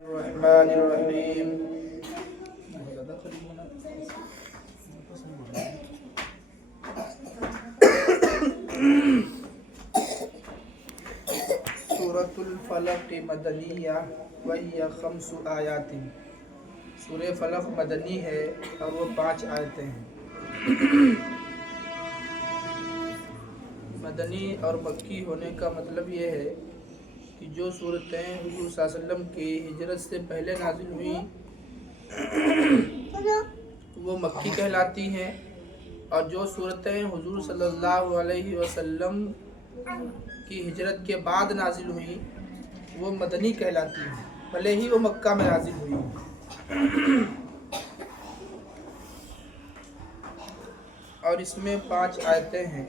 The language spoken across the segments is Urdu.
الرحمن الرحیم سورۃ الفلق مدنیہ وہی 5 آیات۔ سورہ فلق مدنی ہے اور وہ 5 آیتیں ہیں۔ مدنی اور مکی ہونے کا مطلب یہ ہے کہ جو صورتیں حضور صلی اللہ علیہ وسلم کی ہجرت سے پہلے نازل ہوئیں وہ مکی کہلاتی ہیں، اور جو صورتیں حضور صلی اللہ علیہ وسلم کی ہجرت کے بعد نازل ہوئیں وہ مدنی کہلاتی ہیں، بھلے ہی وہ مکہ میں نازل ہوئی۔ اور اس میں 5 آیتیں ہیں۔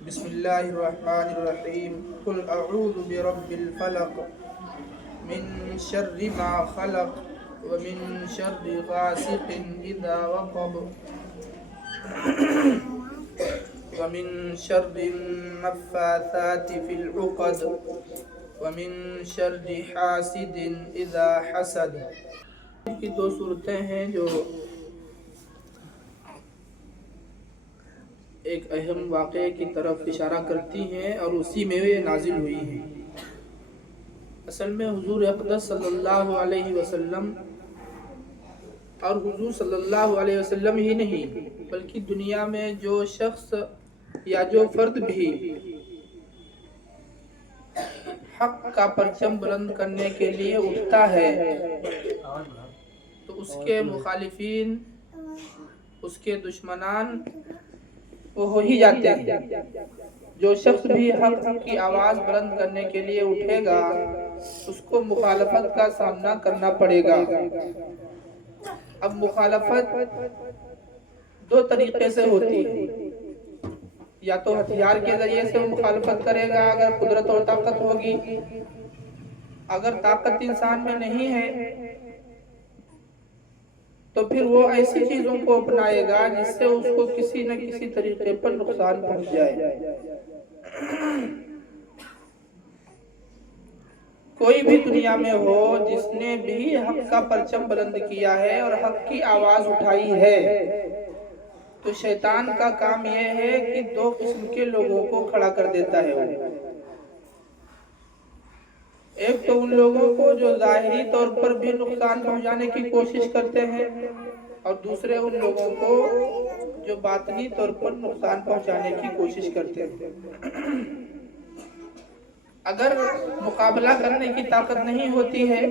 بسم اللہ الرحمن الرحیم قل اعوذ برب الفلق من شر ما خلق ومن شر غاسق اذا وقب ومن شر النفاثات في العقد ومن شر حاسد اذا حسد۔ کی 2 صورتیں ہیں جو ایک اہم واقعے کی طرف اشارہ کرتی ہیں اور اسی میں یہ نازل ہوئی ہیں۔ اصل میں حضور اقدس صلی اللہ علیہ وسلم اور حضور صلی اللہ علیہ وسلم ہی نہیں بلکہ دنیا میں جو شخص یا جو فرد بھی حق کا پرچم بلند کرنے کے لیے اٹھتا ہے تو اس کے مخالفین، اس کے دشمنان وہ ہو ہی جاتے ہیں۔ جو شخص بھی حق کی آواز بلند کرنے کے لیے اٹھے گا اس کو مخالفت کا سامنا کرنا پڑے گا۔ اب مخالفت 2 طریقے سے ہوتی ہے، یا تو ہتھیار کے ذریعے سے وہ مخالفت کرے گا اگر قدرت اور طاقت ہوگی، اگر طاقت انسان میں نہیں ہے تو پھر وہ ایسی چیزوں کو اپنائے گا جس سے اس کو کسی نہ کسی طریقے پر نقصان پہنچ جائے۔ کوئی بھی دنیا میں ہو جس نے بھی حق کا پرچم بلند کیا ہے اور حق کی آواز اٹھائی ہے تو شیطان کا کام یہ ہے کہ 2 قسم کے لوگوں کو کھڑا کر دیتا ہے۔ ایک تو ان لوگوں کو جو ظاہری طور پر بھی نقصان پہنچانے کی کوشش کرتے ہیں، اور دوسرے ان لوگوں کو جو باطنی طور پر نقصان پہنچانے کی کوشش کرتے ہیں۔ اگر مقابلہ کرنے کی طاقت نہیں ہوتی ہے،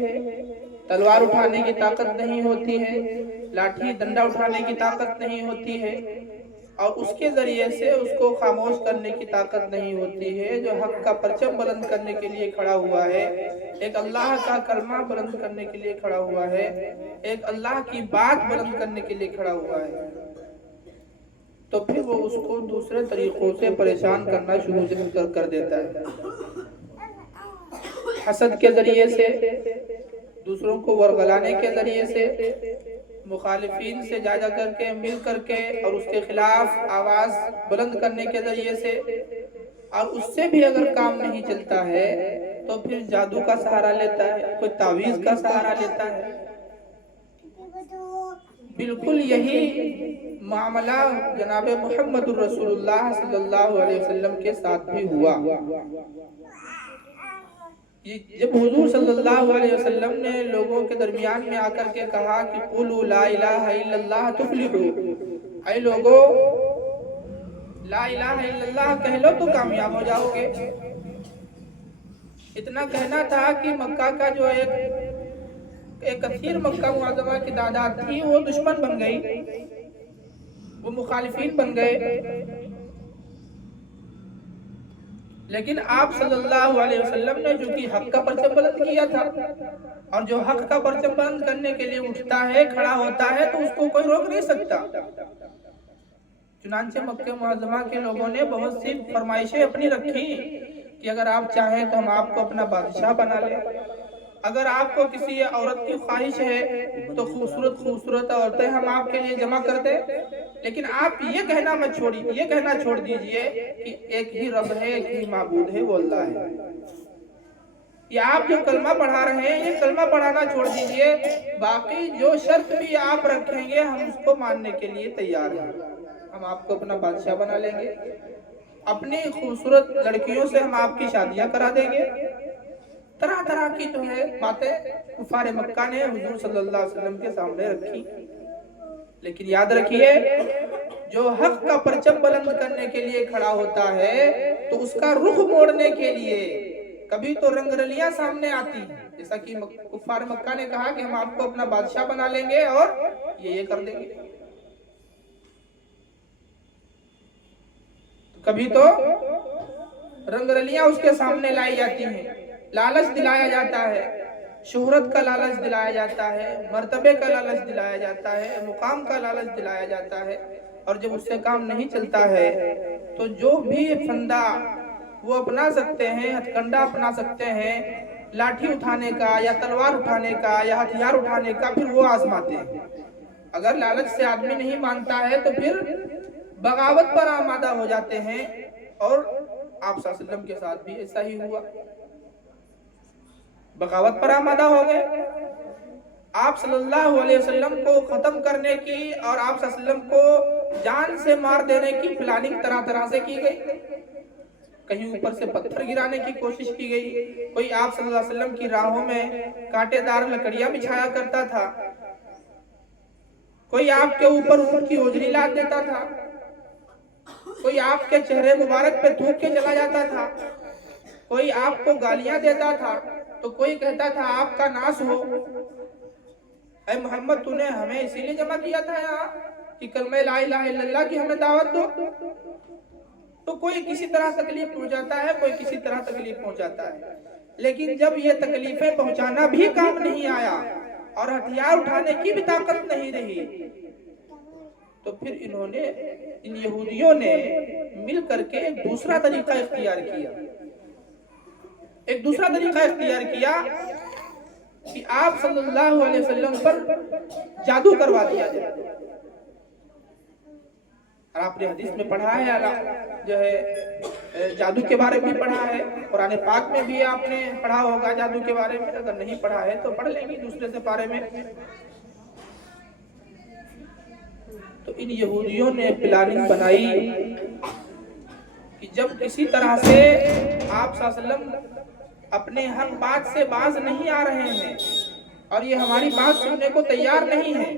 تلوار اٹھانے کی طاقت نہیں ہوتی ہے، لاٹھی ڈنڈا اٹھانے کی طاقت نہیں ہوتی ہے، اور اس کے ذریعے سے اس کو خاموش کرنے کی طاقت نہیں ہوتی ہے، جو حق کا پرچم بلند کرنے کے لیے کھڑا ہوا ہے، ایک اللہ کا کلمہ بلند کرنے کے لیے کھڑا ہوا ہے، ایک اللہ کی بات بلند کرنے کے لیے کھڑا ہوا ہے، تو پھر وہ اس کو دوسرے طریقوں سے پریشان کرنا شروع کر دیتا ہے۔ حسد کے ذریعے سے، دوسروں کو ورغلانے کے ذریعے سے، مخالفین سے جا کر کے مل کر کے اور اس کے خلاف آواز بلند کرنے کے ذریعے سے، اور اس سے بھی اگر کام نہیں چلتا ہے تو پھر جادو کا سہارا لیتا ہے، کوئی تعویذ کا سہارا لیتا ہے۔ بالکل یہی معاملہ جناب محمد الرسول اللہ صلی اللہ علیہ وسلم کے ساتھ بھی ہوا۔ جب حضور صلی اللہ علیہ وسلم نے لوگوں کے درمیان میں آ کر کے کہا کہ قولوا لا الہ الا اللہ تفلحوا، اے لوگوں لا الہ الا اللہ کہہ لو تو کامیاب ہو جاؤ گے۔ اتنا کہنا تھا کہ مکہ کا جو ایک کثیر مکہ معظمہ کی تعداد تھی وہ دشمن بن گئی، وہ مخالفین بن گئے، لیکن آپ صلی اللہ علیہ وسلم نے جو کہ حق کا پرچم بلند کیا تھا، اور جو حق کا پرچم بلند کرنے کے لیے اٹھتا ہے، کھڑا ہوتا ہے، تو اس کو کوئی روک نہیں سکتا۔ چنانچہ مکہ معظمہ کے لوگوں نے بہت سی فرمائشیں اپنی رکھی کہ اگر آپ چاہیں تو ہم آپ کو اپنا بادشاہ بنا لیں، اگر آپ کو کسی عورت کی خواہش ہے تو خوبصورت خوبصورت عورتیں ہم آپ کے لیے جمع کر دیں، لیکن آپ یہ کہنا مت چھوڑیے، یہ کہنا چھوڑ دیجئے کہ ایک ہی رب ہے، ایک ہی معبود ہے، وہ اللہ ہے۔ یہ آپ جو کلمہ پڑھا رہے ہیں یہ کلمہ پڑھانا چھوڑ دیجئے، باقی جو شرط بھی آپ رکھیں گے ہم اس کو ماننے کے لیے تیار ہیں۔ ہم آپ کو اپنا بادشاہ بنا لیں گے، اپنی خوبصورت لڑکیوں سے ہم آپ کی شادیاں کرا دیں گے۔ طرح طرح کی جو ہے باتیں کفار مکہ نے حضور صلی اللہ علیہ وسلم کے سامنے رکھی۔ لیکن یاد رکھیے، جو حق کا پرچم بلند کرنے کے لیے کھڑا ہوتا ہے تو اس کا رخ موڑنے کے لیے کبھی تو رنگ رلیاں سامنے آتی ہیں، جیسا کہ کفار مکہ نے کہا کہ ہم آپ کو اپنا بادشاہ بنا لیں گے اور یہ کر دیں گے۔ کبھی تو رنگ رلیاں اس کے سامنے لائی جاتی ہیں، لالچ دلایا جاتا ہے، شہرت کا لالچ دلایا جاتا ہے، مرتبے کا لالچ دلایا جاتا ہے، مقام کا لالچ دلایا جاتا ہے، اور جب اس سے کام نہیں چلتا ہے تو جو بھی فندہ وہ اپنا سکتے ہیں، ہتھ کنڈا اپنا سکتے ہیں، لاٹھی اٹھانے کا یا تلوار اٹھانے کا یا ہتھیار اٹھانے کا، پھر وہ آزماتے ہیں۔ اگر لالچ سے آدمی نہیں مانتا ہے تو پھر بغاوت پر آمادہ ہو جاتے ہیں، اور آپ صلی اللہ علیہ وسلم کے ساتھ بھی ایسا ہی ہوا، بغاوت پر آمادہ ہو گئے۔ آپ صلی اللہ علیہ وسلم کو ختم کرنے کی اور آپ صلی اللہ علیہ وسلم کو جان سے مار دینے کی پلاننگ طرح طرح سے کی گئی۔ کہیں اوپر سے پتھر گرانے کی کوشش کی گئی، کوئی آپ صلی اللہ علیہ وسلم کی راہوں میں کانٹے دار لکڑیاں بچھایا کرتا تھا، کوئی آپ کے اوپر اونٹ کی ہوجری لاد دیتا تھا، کوئی آپ کے چہرے مبارک پہ تھوک کے چلا جاتا تھا، کوئی آپ کو گالیاں دیتا تھا، تو کوئی کہتا تھا آپ کا ناس ہو، اے محمد تو نے ہمیں اسی لیے جمع کیا تھا یہاں کہ کلمہ لا الہ الا اللہ کی ہمیں دعوت دو۔ تو کوئی کسی طرح تکلیف پہنچاتا ہے، کوئی کسی طرح تکلیف پہنچاتا ہے، لیکن جب یہ تکلیفیں پہنچانا بھی کام نہیں آیا اور ہتھیار اٹھانے کی بھی طاقت نہیں رہی، تو پھر ان یہودیوں نے مل کر کے ایک دوسرا طریقہ اختیار کیا کہ آپ صلی اللہ علیہ وسلم پر جادو کروا دیا جائے۔ اور آپ نے حدیث میں پڑھا ہے، جو ہے جادو کے بارے میں پڑھا ہے، قرآن پاک میں بھی آپ نے پڑھا ہوگا جادو کے بارے میں، اگر نہیں پڑھا ہے تو پڑھ لیں گے دوسرے سے پارے میں۔ تو ان یہودیوں نے پلاننگ بنائی کہ جب کسی طرح سے آپ صلی اللہ علیہ وسلم اپنے حق بات سے باز نہیں آ رہے ہیں اور یہ ہماری بات سننے کو تیار نہیں ہیں،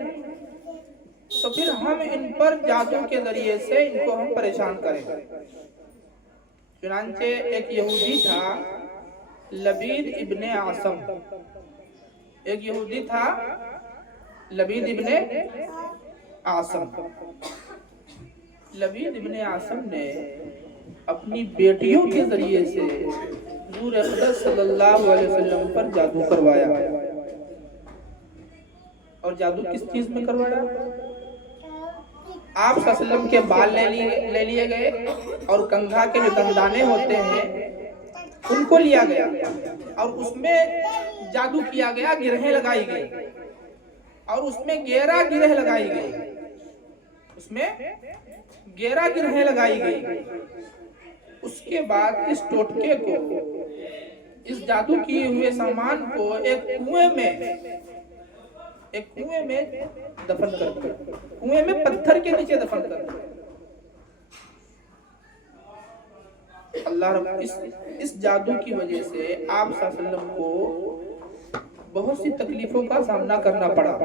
تو پھر ہم ان پر جادو کے ذریعے سے ان کو ہم پریشان کریں۔ چنانچہ ایک یہودی تھا لبید ابن عاصم، ایک یہودی تھا لبید ابن عاصم۔ لبید ابن عاصم نے اپنی بیٹیوں کے ذریعے سے حضور اقدس صلی اللہ علیہ وسلم پر جادو کروایا۔ اور جادو کس چیز میں کروایا؟ آپ صلی اللہ علیہ وسلم کے بال لے لیے گئے اور کنگھا کے جو دندانے ہوتے ہیں ان کو لیا گیا اور اس میں جادو کیا گیا، گرہیں لگائی گئی اور اس میں گیرہ گرہ لگائی گئی، اس میں گیرہ گرہیں لگائی گئی۔ اس کے بعد اس ٹوٹکے کو، اس جادو کیے ہوئے سامان کو ایک کنویں میں دفن کر دیا، کنویں میں پتھر کے نیچے دفن کر دیا۔ اللہ رب اس جادو کی وجہ سے آپ صلی اللہ علیہ وسلم کو بہت سی تکلیفوں کا سامنا کرنا پڑا،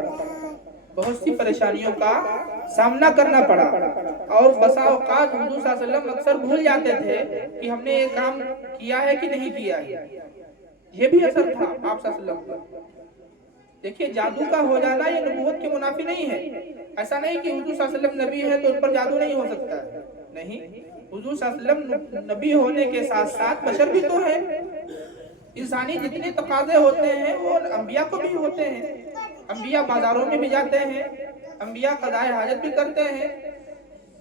بہت سی پریشانیوں کا سامنا کرنا پڑا، اور بسا اوقات حضور صلی اللہ علیہ وسلم اکثر بھول جاتے تھے کہ ہم نے یہ کام کیا ہے کہ نہیں کیا ہے۔ یہ بھی اثر تھا آپ صلی اللہ علیہ وسلم کا۔ دیکھیے جادو کا ہو جانا یہ نبوت کے منافی نہیں ہے، ایسا نہیں کہ حضور صلی اللہ علیہ وسلم نبی ہے تو ان پر جادو نہیں ہو سکتا ہے، نہیں، حضور صلی اللہ علیہ وسلم نبی ہونے کے ساتھ ساتھ بشر بھی تو ہے، انسانی جتنے تقاضے ہوتے ہیں وہ انبیاء کو بھی ہوتے ہیں، انبیاء بازاروں میں بھی جاتے ہیں، انبیاء قضاء حاجت بھی کرتے ہیں،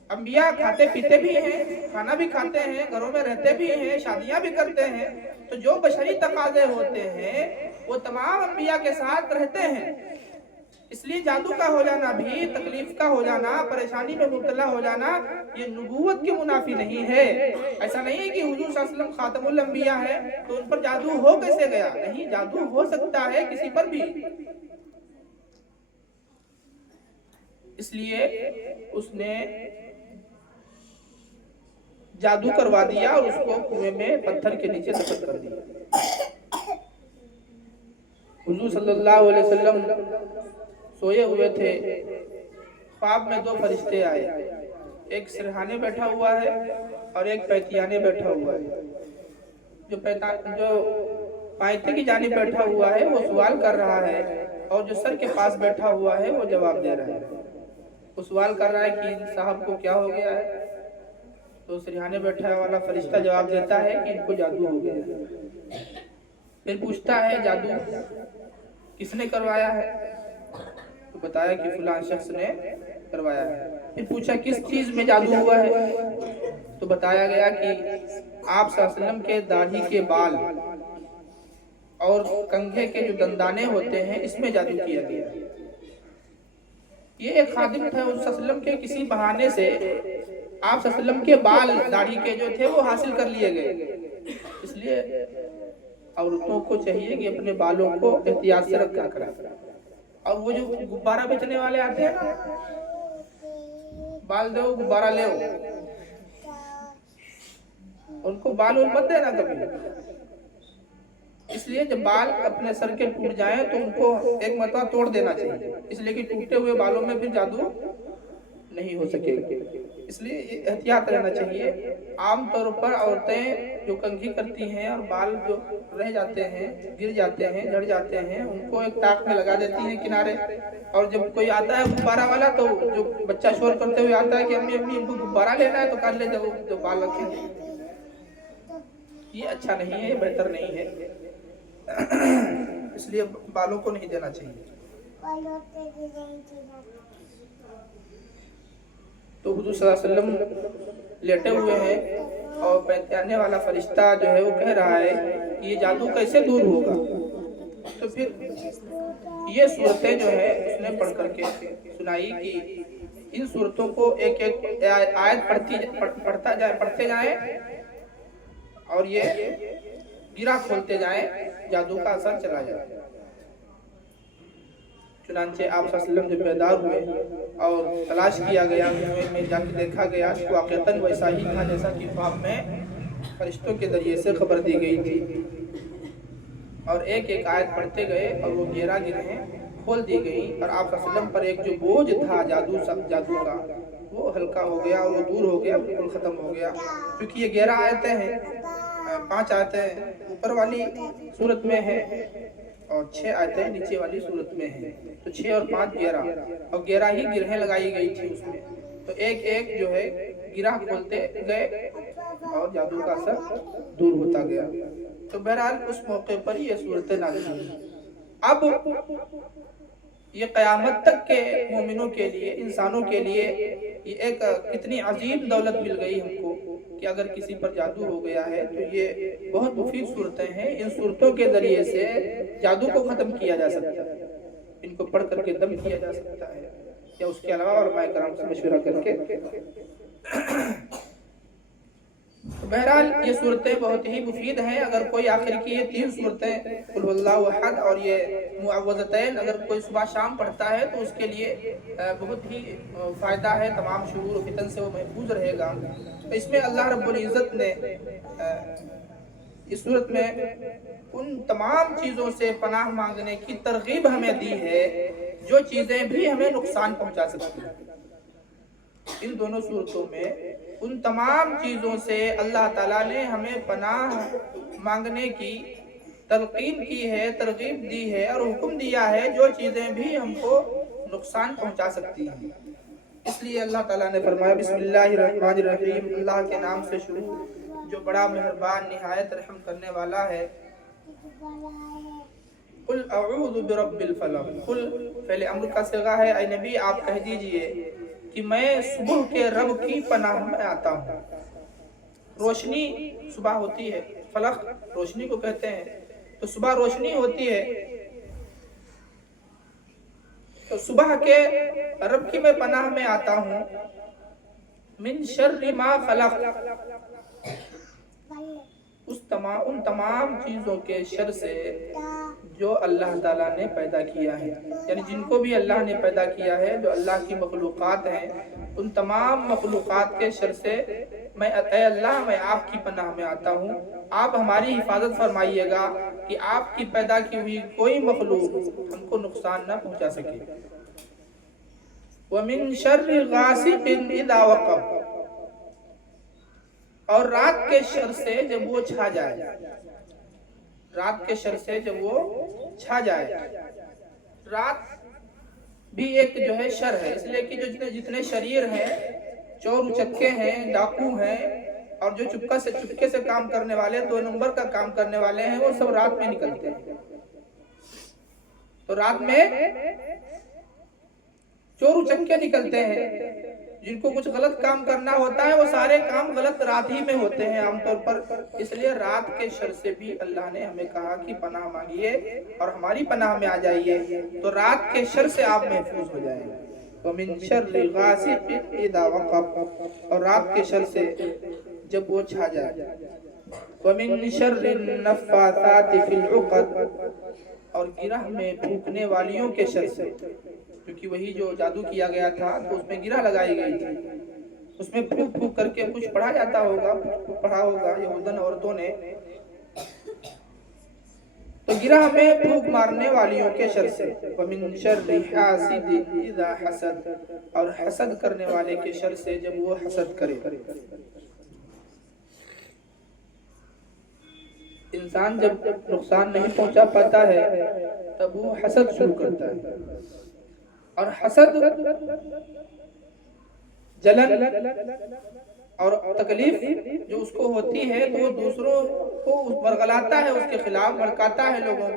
انبیاء کھاتے پیتے بھی ہیں، کھانا بھی کھاتے ہیں، گھروں میں رہتے بھی ہیں، شادیاں بھی کرتے ہیں، تو جو بشری تقاضے ہوتے ہیں وہ تمام انبیاء کے ساتھ رہتے ہیں۔ اس لیے جادو کا ہو جانا بھی، تکلیف کا ہو جانا، پریشانی میں مبتلا ہو جانا، یہ نبوت کے منافی نہیں ہے۔ ایسا نہیں ہے کہ حضور صلی اللہ علیہ وسلم خاتم الانبیاء ہے تو ان پر جادو ہو کیسے گیا؟ نہیں، جادو ہو سکتا ہے کسی پر بھی۔ اس لیے اس نے جادو کروا دیا اور اس کو کنویں میں پتھر کے نیچے دفن کر دیا۔ حضور صلی اللہ علیہ وسلم سوئے ہوئے تھے، خواب میں دو فرشتے آئے، ایک سرہانے بیٹھا ہوا ہے اور ایک پیتیانے بیٹھا ہوا ہے۔ جو پائتے کی جانب بیٹھا ہوا ہے وہ سوال کر رہا ہے اور جو سر کے پاس بیٹھا ہوا ہے وہ جواب دے رہا ہے۔ وہ سوال کر رہا ہے کہ ان صاحب کو کیا ہو گیا ہے؟ تو سرہانے بیٹھا والا فرشتہ جواب دیتا ہے کہ ان کو جادو ہو گیا ہے۔ پھر پوچھتا ہے جادو کس نے کروایا ہے؟ تو بتایا کہ فلاں شخص نے کروایا ہے۔ پھر پوچھا کس چیز میں جادو ہوا ہے؟ تو بتایا گیا کہ آپ صلی اللہ علیہ وسلم کے داڑھی کے بال اور کنگھے کے جو دندانے ہوتے ہیں اس میں جادو کیا گیا۔ یہ ایک خادم تھا اس وسلم کے، کسی بہانے سے آپ صلی اللہ علیہ وسلم کے بال داڑھی کے جو تھے وہ حاصل کر لیے گئے۔ اس لیے عورتوں کو چاہیے کہ اپنے بالوں کو احتیاط سے رکھا کریں۔ اور وہ جو غبارہ بیچنے والے آتے ہیں نا، بال دو غبارہ لے، ان کو بال مت دینا کبھی۔ اس لیے جب بال اپنے سر کے ٹوٹ جائیں تو ان کو ایک مرتبہ توڑ دینا چاہیے، اس لیے کہ ٹوٹے ہوئے بالوں میں پھر جادو نہیں ہو سکے گا۔ اس لیے احتیاط رہنا چاہیے۔ عام طور پر عورتیں جو کنگھی کرتی ہیں اور بال جو رہ جاتے ہیں، گر جاتے ہیں، جھڑ جاتے ہیں، ان کو ایک ٹاک میں لگا دیتی ہیں کنارے، اور جب کوئی آتا ہے غبارہ والا تو جو بچہ شور کرتے ہوئے آتا ہے کہ امی امی ان کو غبارہ لینا ہے تو کر لے جو بال رکھیں گے۔ یہ اچھا نہیں ہے، یہ بہتر نہیں ہے، اس لیے بالوں کو نہیں دینا چاہیے۔ تو حضور صلی اللہ علیہ وسلم لیٹے ہوئے ہیں اور پیتیانے والا فرشتہ جو ہے وہ کہہ رہا ہے کہ یہ جادو کیسے دور ہوگا؟ تو پھر یہ صورتیں جو ہے اس نے پڑھ کر کے سنائی کہ ان صورتوں کو ایک ایک آیت پڑھتے جائیں اور یہ گرہ کھولتے جائیں، جادو کا اثر چلا جائے۔ چنانچہ آپ صلی اللہ علیہ وسلم جب بیدار ہوئے اور تلاش کیا گیا، کنویں میں جا کے دیکھا گیا، واقعتاً ویسا ہی تھا جیسا کہ خواب میں فرشتوں کے ذریعے سے خبر دی گئی تھی، اور ایک ایک آیت پڑھتے گئے اور وہ گرہیں کھول دی گئی، اور آپ صلی اللہ علیہ وسلم پر ایک جو بوجھ تھا جادو کا وہ ہلکا ہو گیا اور وہ دور ہو گیا، بالکل ختم ہو گیا۔ کیونکہ یہ 11 آیتیں ہیں، 5 آیتیں اوپر والی صورت میں ہے اور 6 آیتیں نیچے والی صورت میں ہیں، تو 6 اور 5 11، اور 11 ہی گرہیں لگائی گئی تھی اس میں، تو ایک ایک جو ہے گرہ کھولتے گئے اور جادو کا اثر دور ہوتا گیا۔ تو بہرحال اس موقع پر یہ صورتیں نازل ہوئی۔ اب یہ قیامت تک کے مومنوں کے لیے، انسانوں کے لیے یہ ایک کتنی عظیم دولت مل گئی ہم کو کہ اگر کسی پر جادو ہو گیا ہے تو یہ بہت مفید صورتیں ہیں۔ ان صورتوں کے ذریعے سے جادو کو ختم کیا جا سکتا ہے، ان کو پڑھ کر کے دم کیا جا سکتا ہے، یا اس کے علاوہ علماء کرام سے مشورہ کر کے۔ بہرحال یہ صورتیں بہت ہی مفید ہیں۔ اگر کوئی آخر کی یہ 3 صورتیں قل اللہ احد اور یہ معوذتین اگر کوئی صبح شام پڑھتا ہے تو اس کے لیے بہت ہی فائدہ ہے، تمام شرور و فتن سے وہ محفوظ رہے گا۔ اس میں اللہ رب العزت نے اس صورت میں ان تمام چیزوں سے پناہ مانگنے کی ترغیب ہمیں دی ہے جو چیزیں بھی ہمیں نقصان پہنچا سکتی ہیں۔ ان دونوں صورتوں میں ان تمام چیزوں سے اللہ تعالیٰ نے ہمیں پناہ مانگنے کی تلقین کی ہے، ترغیب دی ہے اور حکم دیا ہے جو چیزیں بھی ہم کو نقصان پہنچا سکتی ہیں۔ اس لیے اللہ تعالیٰ نے فرمایا بسم اللہ الرحمن الرحیم، اللہ کے نام سے شروع جو بڑا مہربان نہایت رحم کرنے والا ہے۔ قل اعوذ برب الفلق، قل فعل امر کا صیغہ ہے، اے نبی آپ کہہ دیجئے کہ میں صبح کے رب کی پناہ میں آتا ہوں۔ روشنی صبح ہوتی ہے، فلق روشنی کو کہتے ہیں، تو صبح روشنی ہوتی ہے تو صبح کے رب کی میں پناہ میں آتا ہوں، من شر ما خلق، ان تمام چیزوں کے شر سے جو اللہ تعالیٰ نے پیدا کیا ہے، یعنی جن کو بھی اللہ نے پیدا کیا ہے، جو اللہ کی مخلوقات ہیں، ان تمام مخلوقات کے شر سے اے اللہ میں آپ کی پناہ میں آتا ہوں، آپ ہماری حفاظت فرمائیے گا کہ آپ کی پیدا کی ہوئی کوئی مخلوق ہم کو نقصان نہ پہنچا سکے۔ وَمِن شَرِّ غَاسِقٍ إِذَا وَقَبَ، اور رات کے شر سے جب وہ چھا جائے، رات کے شر سے جب وہ چھا جائے۔ رات بھی ایک جو ہے شر ہے، اس لیے کہ جو جتنے شریر ہیں، چور اچکے ہیں، ڈاکو ہیں، اور جو چپکے سے کام کرنے والے، 2 نمبر کا کام کرنے والے ہیں، وہ سب رات میں نکلتے ہیں۔ تو رات میں چور اچکے نکلتے ہیں، جن کو کچھ غلط کام کرنا ہوتا ہے وہ سارے کام غلط رات ہی میں ہوتے ہیں عام طور پر۔ اس لیے رات کے شر سے بھی اللہ نے ہمیں کہا کہ پناہ مانگیے اور ہماری پناہ میں آ جائیے، تو رات کے شر سے آپ محفوظ ہو جائیں۔ وَمِن شَرِّ غَاسِقٍ إِذَا وَقَبَ، اور رات کے شر سے جب وہ چھا جائے۔ وَمِن شَرِّ النَّفَّاثَاتِ فِي الْعُقَدِ، اور گرہ میں پھونکنے والیوں کے شر سے، کیونکہ وہی جو جادو کیا گیا تھا تو اس میں گرہ لگائی گئی تھی، اس میں پھونک پھونک کر کے کچھ پڑھا جاتا ہوگا، پڑھا ہوگا یہودن عورتوں نے، تو گرہ میں پھونک مارنے والیوں کے شر سے۔ وَمِن شَرِّ حَاسِدٍ إِذَا حَسَدَ، اور حسد کرنے والے کے شر سے جب وہ حسد کرے۔ انسان جب نقصان نہیں پہنچا پاتا ہے تب وہ حسد شروع کرتا ہے، اور حسد جلن اور تکلیف جو اس کو ہوتی ہے تو وہ دوسروں کو ورغلاتا ہے، اس کے خلاف بھڑکاتا ہے، لوگوں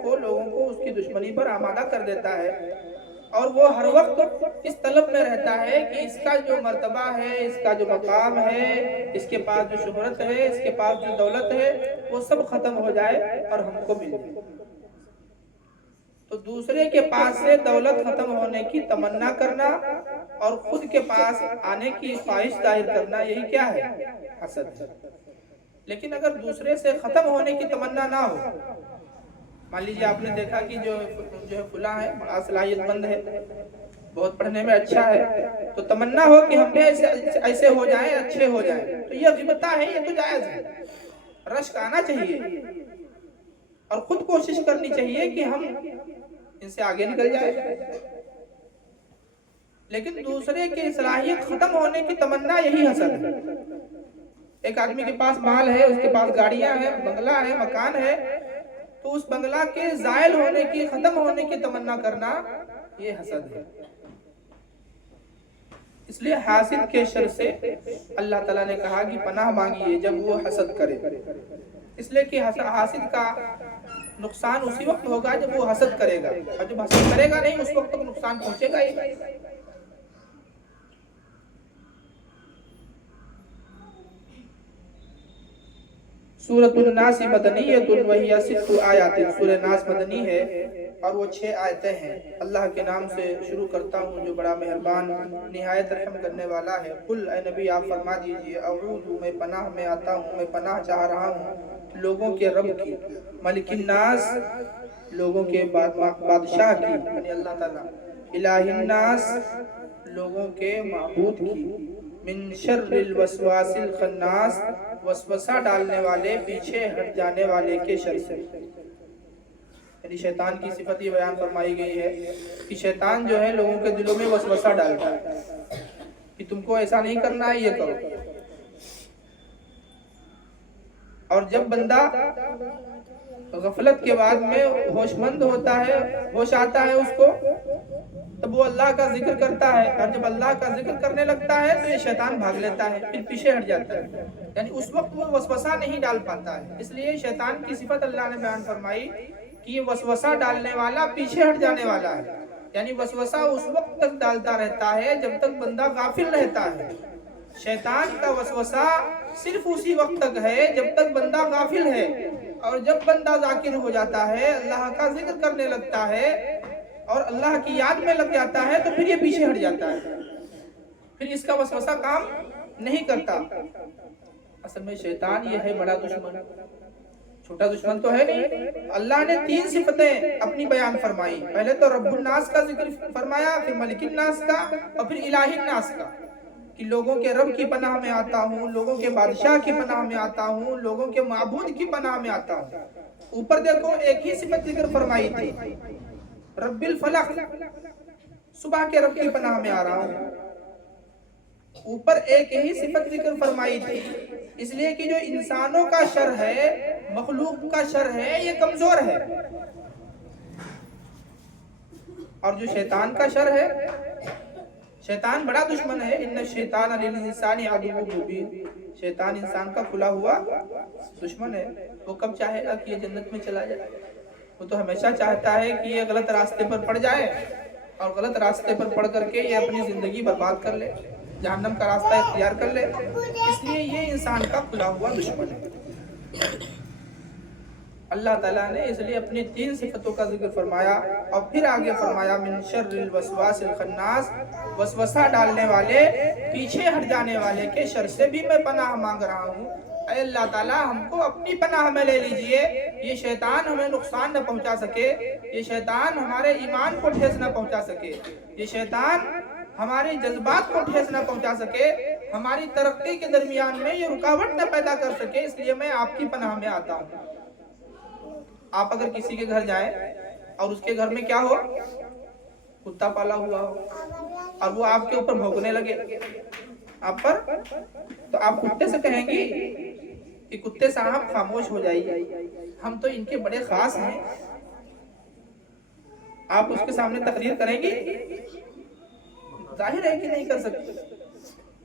کو اس کی دشمنی پر آمادہ کر دیتا ہے، اور وہ ہر وقت اس طلب میں رہتا ہے کہ اس کا جو مرتبہ ہے، اس کا جو مقام ہے، اس کے پاس جو شہرت ہے، اس کے پاس جو دولت ہے، وہ سب ختم ہو جائے اور ہم کو مل جائے۔ تو دوسرے کے پاس سے دولت ختم ہونے کی تمنا کرنا اور خود کے پاس آنے کی خواہش ظاہر کرنا، یہی کیا ہے؟ حسد ہے۔ لیکن اگر دوسرے سے ختم ہونے کی تمنا نہ ہو، مان لیجیے آپ نے دیکھا کہ جو ہے فلاں ہے، بڑا صلاحیت مند ہے، بہت پڑھنے میں اچھا ہے، تو تمنا ہو کہ ہم نے ایسے ہو جائیں، اچھے ہو جائیں، تو یہ غیبت ہے، یہ تو جائز ہے، رشک آنا چاہیے اور خود کوشش کرنی چاہیے کہ ہم ان سے آگے نکل جائے۔ لیکن دوسرے کی صلاحیت ختم ہونے کی تمنا، یہی حسد ہے۔ ایک آدمی کے پاس مال ہے، اس کے پاس گاڑیاں ہیں، بنگلہ ہے، مکان ہے، تو اس بنگلہ کے زائل ہونے کی، ختم ہونے کی تمنا کرنا، یہ حسد ہے۔ اس لیے حاسد کے شر سے اللہ تعالیٰ نے کہا کہ پناہ مانگیے جب وہ حسد کرے، اس لیے کہ حاسد کا نقصان اسی وقت ہوگا جب وہ حسد کرے گا، اور جب حسد کرے گا نہیں اس وقت تک نقصان پہنچے گا ہی۔ سورۃ الناس مدنیۃ وہی 6 آیات، سورہ ناس مدنی ہے اور وہ 6 آیتیں ہیں۔ اللہ کے نام سے شروع کرتا ہوں جو بڑا مہربان نہایت رحم کرنے والا ہے۔ قل اے نبی آپ فرما دیجئے، اعوذ، میں پناہ میں آتا ہوں، میں پناہ چاہ رہا ہوں لوگوں کے رب کی، ملک الناس، لوگوں کے بادشاہ کی، یعنی اللہ تعالیٰ، الہ الناس، لوگوں کے معبود کی، من شر الوسواس الخناس، وسوسہ ڈالنے والے، پیچھے ہٹ جانے والے کے شر سے۔ یعنی شیطان کی صفت یہ بیان فرمائی گئی ہے کہ شیطان جو ہے لوگوں کے دلوں میں وسوسہ ڈالتا ہے کہ تم کو ایسا نہیں کرنا ہے، یہ کرو۔ اور جب بندہ غفلت کے بعد میں ہوش مند ہوتا ہے، ہوش آتا ہے اس کو، تب وہ اللہ کا ذکر کرتا ہے، اور جب اللہ کا ذکر کرنے لگتا ہے تو یہ شیطان بھاگ لیتا ہے، پھر پیچھے ہٹ جاتا ہے، یعنی اس وقت وہ وسوسہ نہیں ڈال پاتا ہے۔ اس لیے شیطان کی صفت اللہ نے بیان فرمائی کہ یہ وسوسہ ڈالنے والا پیچھے ہٹ جانے والا ہے، یعنی وسوسہ اس وقت تک ڈالتا رہتا ہے جب تک بندہ غافل رہتا ہے۔ شیطان کا وسوسہ صرف اسی وقت تک ہے جب تک بندہ غافل ہے، اور جب بندہ ذاکر ہو جاتا ہے، اللہ کا ذکر کرنے لگتا ہے، اور اللہ کی یاد میں لگ جاتا ہے تو پھر یہ پیچھے ہٹ جاتا ہے، پھر اس کا وسوسہ کام نہیں کرتا۔ اصل میں شیطان یہ ہے بڑا دشمن، چھوٹا دشمن تو ہے نہیں۔ اللہ نے 3 صفتیں اپنی بیان فرمائی، پہلے تو رب الناس کا ذکر فرمایا، پھر ملک الناس کا، اور پھر الہ الناس کا، کہ لوگوں کے رب کی پناہ میں آتا ہوں، لوگوں کے بادشاہ کی پناہ میں آتا ہوں، لوگوں کے معبود کی پناہ میں آتا ہوں۔ اوپر دیکھو ایک ہی صفت ذکر فرمائی تھی، رب الفلق، صبح کے رب کی پناہ میں آ رہا ہوں۔ اوپر ایک ہی صفت ذکر فرمائی تھی، اس لیے کہ جو انسانوں کا شر ہے، مخلوق کا شر ہے، یہ کمزور ہے، اور جو شیطان کا شر ہے، شیطان بڑا دشمن ہے۔ ان الشیطان للانسان عدو مبین، شیطان انسان کا کھلا ہوا دشمن ہے۔ وہ کب چاہے گا کہ یہ جنت میں چلا جائے؟ وہ تو ہمیشہ چاہتا ہے کہ یہ غلط راستے پر پڑ جائے، اور غلط راستے پر پڑ کر کے یہ اپنی زندگی برباد کر لے، جہنم کا راستہ اختیار کر لے۔ اس لیے یہ انسان کا کھلا ہوا دشمن ہے۔ اللہ تعالیٰ نے اس لیے اپنی 3 صفتوں کا ذکر فرمایا، اور پھر آگے فرمایا من شر الوسواس الخناس، وسوسہ ڈالنے والے، پیچھے ہٹ جانے والے کے شر سے بھی میں پناہ مانگ رہا ہوں۔ اے اللہ تعالیٰ ہم کو اپنی پناہ میں لے لیجئے، یہ شیطان ہمیں نقصان نہ پہنچا سکے، یہ شیطان ہمارے ایمان کو ٹھیس نہ پہنچا سکے، یہ شیطان ہمارے جذبات کو ٹھیس نہ پہنچا سکے، ہماری ترقی کے درمیان میں یہ رکاوٹ نہ پیدا کر سکے، اس لیے میں آپ کی پناہ میں آتا ہوں۔ آپ اگر کسی کے گھر جائیں اور اس کے گھر میں کیا ہو، کتا پالا ہوا ہو، اور وہ آپ کے اوپر بھونکنے لگے آپ پر، تو آپ کتے سے کہیں گی کہ کتے صاحب خاموش ہو جائیے، ہم تو ان کے بڑے خاص ہیں؟ آپ اس کے سامنے تقریر کریں گی؟ ظاہر ہے کہ نہیں کر سکتے۔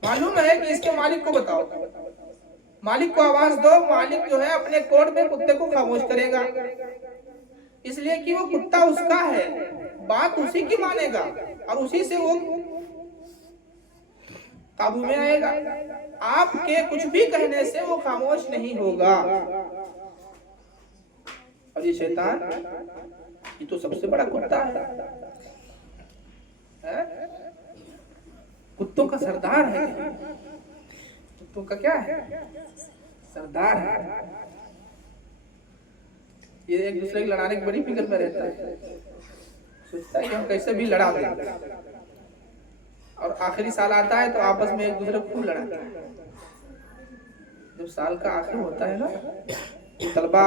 معلوم ہے کہ اس کے مالک کو بتاؤ، مالک کو آواز دو، مالک جو ہے اپنے کوڈ میں کتے کو خاموش کرے گا، اس لیے کہ وہ کتا اس کا ہے، بات اسی کی مانے گا، اور اسی سے وہ قابو میں آئے گا۔ آپ کے کچھ بھی کہنے سے وہ خاموش نہیں ہوگا۔ اور یہ شیطان، یہ تو سب سے بڑا کتا ہے، کتوں کا سردار ہے، کتوں کا کیا ہے؟ سردار ہے۔ یہ ایک دوسرے کو لڑانے کی بڑی فکر میں رہتا ہے، سوچتا ہے کہ ہم کیسے بھی لڑا دیں، اور آخری سال آتا ہے تو آپس میں ایک دوسرے کو خوب لڑاتا ہے۔ جب سال کا آخر ہوتا ہے نا، طلبہ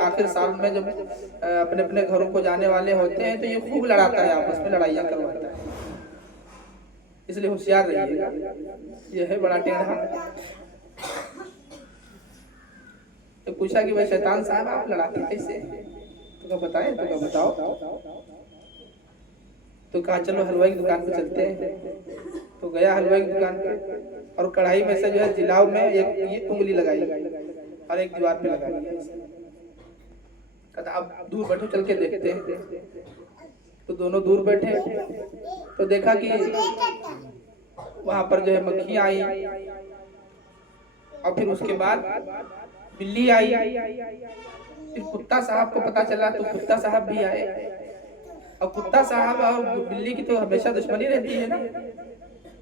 آخر سال میں جب اپنے اپنے گھروں کو جانے والے ہوتے ہیں تو یہ خوب لڑاتا ہے، آپس میں لڑائیاں کرواتا ہے، اس لیے ہوشیار رہیے گا، یہ ہے بڑا ٹیڑھا۔ تو پوچھا کہ بھائی شیطان صاحب آپ لڑاتے کیسے؟ تو کہا بتائیں، تو کہا بتاؤ، تو کہا چلو حلوائی کی دکان پہ چلتے ہیں۔ تو گیا حلوائی کی دکان پہ، اور کڑھائی میں سے جو ہے جلاؤ میں یہ انگلی لگائی اور ایک دیوار پہ لگا دیا۔ کہتا اب دور بیٹھو چل کے دیکھتے ہیں۔ تو دونوں دور بیٹھے تو دیکھا کہ وہاں پر جو ہے مکھیاں آئی، اور پھر اس کے بعد بلی آئی، پھر کتا صاحب کو پتا چلا تو کتا صاحب بھی آئے، اور کتا صاحب اور بلی کی تو ہمیشہ دشمنی رہتی ہے نا،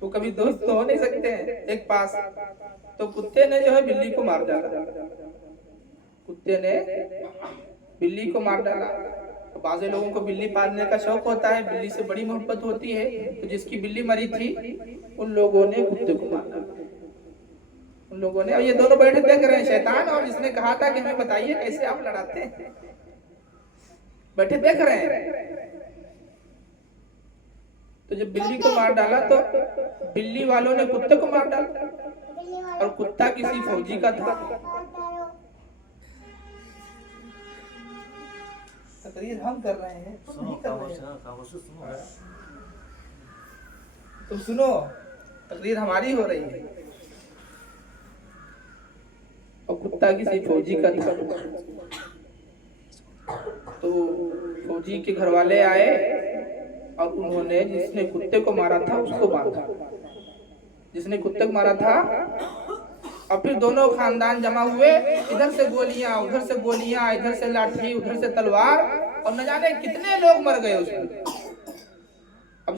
وہ کبھی دوست تو ہو نہیں سکتے ہیں ایک پاس۔ تو کتے نے جو ہے بلی کو مار ڈالا، کتے نے بلی کو مار ڈالا۔ بعض لوگوں کو بلی پالنے کا شوق ہوتا ہے، بلی سے بڑی محبت ہوتی ہے، تو جس کی بلی مری تھی ان لوگوں نے کتے کو مار ڈالا، ان لوگوں نے۔ اور یہ دونوں بیٹھے دیکھ رہے ہیں، شیطان اور جس نے کہا تھا کہ ہمیں بتائیے کیسے آپ لڑاتے ہیں، بیٹھے دیکھ رہے ہیں۔ تو جب بلی کو مار ڈالا تو بلی والوں نے کتے کو مار ڈالا، اور کتا کسی فوجی کا تھا۔ تقریر ہم کر رہے ہیں، تم نہیں کر رہے ہیں، تم سنو، تقریر ہماری ہو رہی ہے۔ اور کتا کسی فوجی کا تھا، تو فوجی کے گھر والے آئے اور انہوں نے جس نے کتے کو مارا تھا اس کو باندھا، جس نے کتے کو مارا تھا، اور پھر دونوں خاندان جمع ہوئے، ادھر سے گولیاں، ادھر سے گولیاں، ادھر سے لاٹھی، ادھر سے تلوار، اور نہ جانے کتنے لوگ مر گئے اس میں۔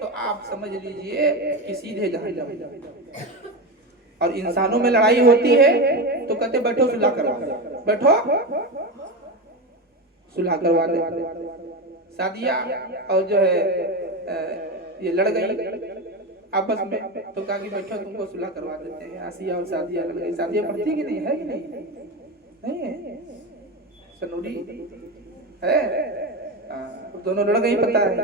تو آپ سمجھ لیجئے کہ سیدھے جہنم۔ اور انسانوں میں لڑائی ہوتی ہے تو کہتے بیٹھو صلح کروا دے، بیٹھو صلح کروا دے۔ سعدیہ اور جو ہے یہ لڑ گئی آپس میں، تو کہا کہ بیٹھو تم کو صلح کروا دیتے ہیں۔ آسیہ اور سعدیہ لڑ گئی۔ سعدیہ پڑھتی کہ نہیں ہے؟ کہ نہیں ہے؟ سنوری ہے، دونوں لڑ گئی، پتہ ہے۔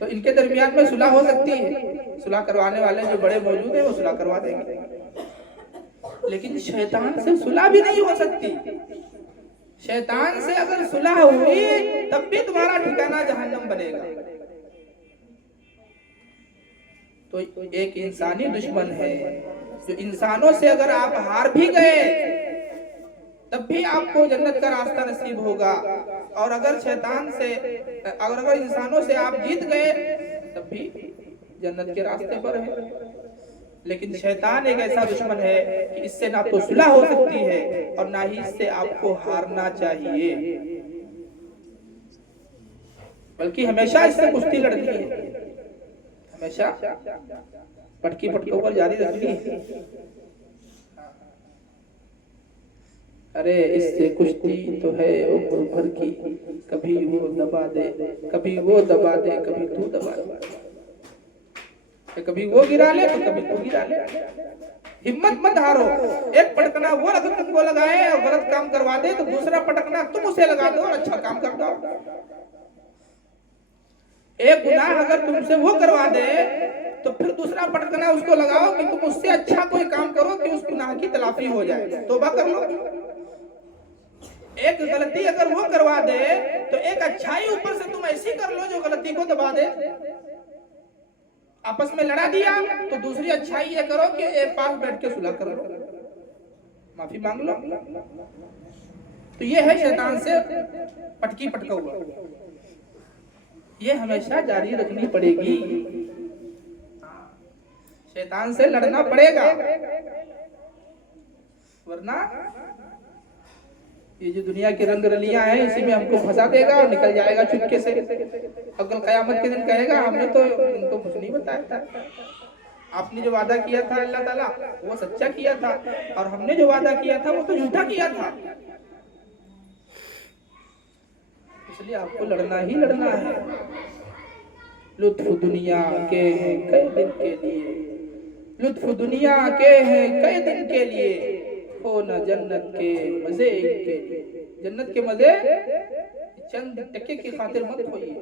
تو ان کے درمیان میں صلح ہو سکتی ہے، صلح کروانے والے جو بڑے موجود ہیں وہ صلح کروا دیں گے، لیکن شیطان سے صلح بھی نہیں ہو سکتی۔ شیطان سے اگر صلح ہوئی تب بھی تمہارا ٹھکانہ جہنم بنے گا۔ تو ایک انسانی دشمن ہے جو انسانوں سے اگر آپ ہار بھی گئے تب بھی آپ کو جنت کا راستہ نصیب ہوگا، اور اگر شیطان سے اگر انسانوں سے آپ جیت گئے تب بھی جنت کے راستے پر ہے۔ لیکن شیطان ایک ایسا دشمن ہے کہ اس سے نہ تو صلح ہو سکتی ہے اور نہ ہی اس سے آپ کو ہارنا چاہیے، بلکہ ہمیشہ اس سے کشتی لڑنی ہے، ہمیشہ پٹکی پٹکوں پر جاری رکھنی ہے۔ ارے اس سے کشتی تو ہے عمر بھر کی، کبھی وہ دبا دے کبھی وہ دبا دے کبھی تو دبا دے، کبھی وہ گرا لے تو کبھی تو گرا لے۔ ہمت مت ہارو، ایک پٹکنا وہ تم کو لگائے اور غلط کام کروا دے تو دوسرا پٹکنا تم اسے لگا دو اور اچھا کام کر دو۔ ایک گناہ اگر تم سے وہ کروا دے تو پھر دوسرا پٹکنا اس کو لگاؤ کہ تم اس سے اچھا کوئی کام کرو کہ اس گناہ کی تلافی ہو جائے، توبہ کر لو۔ ایک غلطی اگر وہ کروا دے تو ایک اچھائی اوپر سے تم ایسی کر لو جو غلطی کو دبا دے۔ آپس میں لڑا دیا تو دوسری اچھائی یہ کرو کہ ایک پاس بیٹھ کے صلح کر لو، معافی مانگ لو۔ تو یہ ہے شیطان سے پٹکی پٹکا ہوا، یہ ہمیشہ جاری رکھنی پڑے گی، شیطان سے لڑنا پڑے گا، ورنہ یہ جو دنیا کی رنگ رلیاں ہیں اسی میں ہم کو پھنسا دے گا اور نکل جائے گا چپکے سے، اور کل قیامت کے دن کہے گا ہم نے تو ان کو کچھ نہیں بتایا تھا، آپ نے جو وعدہ کیا تھا اللہ تعالیٰ وہ سچا کیا تھا، اور ہم نے جو وعدہ کیا تھا وہ تو جھوٹا کیا تھا۔ اس لیے آپ کو لڑنا ہی لڑنا ہے۔ لطف دنیا کے ہیں کئی دن کے لیے، لطف دنیا کے ہیں کئی دن کے لیے، ہو نہ جنت کے مزے ان کے لیے۔ جنت کے مزے چند ٹکے کی خاطر مت کھوئیے،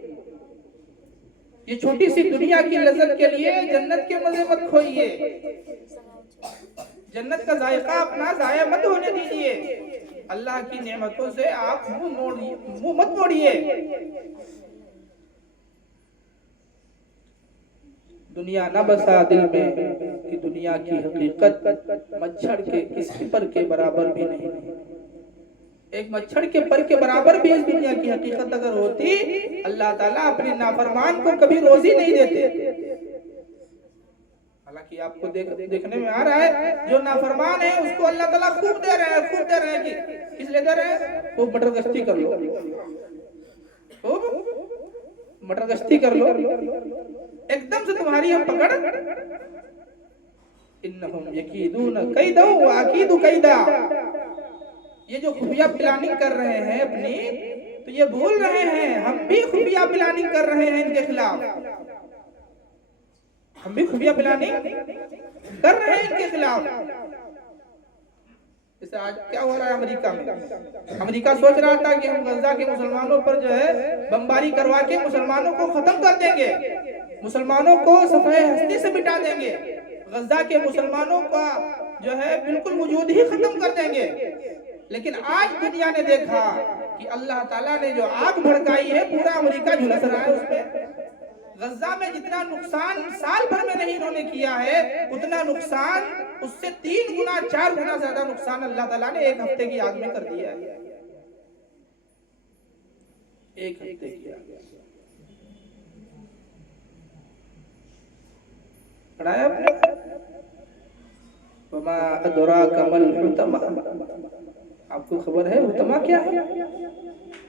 یہ چھوٹی سی دنیا کی لذت کے لیے جنت کے مزے مت کھوئیے، جنت کا ذائقہ اپنا ضائع مت ہونے دیجیے، اللہ کی نعمتوں سے آپ منہ مت موڑیے۔ دنیا نہ بسا دل میں کہ دنیا کی حقیقت مچھر کے اس پر کے برابر بھی نہیں، ایک مچھر کے پر کے برابر بھی اس دنیا کی حقیقت اگر ہوتی اللہ تعالیٰ اپنے نافرمان کو کبھی روزی نہیں دیتے۔ حالانکہ آپ کو دیکھنے میں آ رہا ہے جو نافرمان ہے اس کو اللہ تعالیٰ خوب دے رہے ہیں کہ کس لئے دے رہے ہیں؟ خوب مٹر گشتی کر لو، خوب مٹر گشتی کر لو، ایک دم سے تمہاری ہم پکڑ، انہم یکیدون کیدا واکید کیدا، یہ جو خفیہ پلاننگ کر رہے ہیں اپنی تو یہ بھول رہے ہیں ہم بھی خفیہ پلاننگ کر رہے ہیں ان کے خلاف، ہم بھی خفیہ پلاننگ کر رہے ہیں ان کے خلاف۔ جیسے آج کیا ہو رہا ہے امریکہ میں، امریکہ سوچ رہا تھا کہ ہم غزہ کے مسلمانوں پر جو ہے بمباری کروا کے مسلمانوں کو ختم کر دیں گے، مسلمانوں کو صفحہ ہستی سے مٹا دیں گے، غزہ کے مسلمانوں کا جو ہے بالکل وجود ہی ختم کر دیں گے، لیکن آج دنیا نے دیکھا کہ اللہ تعالیٰ نے جو آگ بھڑکائی ہے پورا امریکہ جھلس رہا ہے اس پہ۔ غزہ میں جتنا نقصان سال بھر میں نہیں انہوں نے کیا ہے اتنا نقصان اس سے 3 گنا 4 گنا زیادہ نقصان اللہ تعالیٰ نے ایک ہفتے کی آگ میں کر دیا ہے، ایک ہفتے کی آگ۔ پڑھایا آپ نے وما ادراک ما الحطمہ، آپ کو خبر ہے حطمہ کیا ہے؟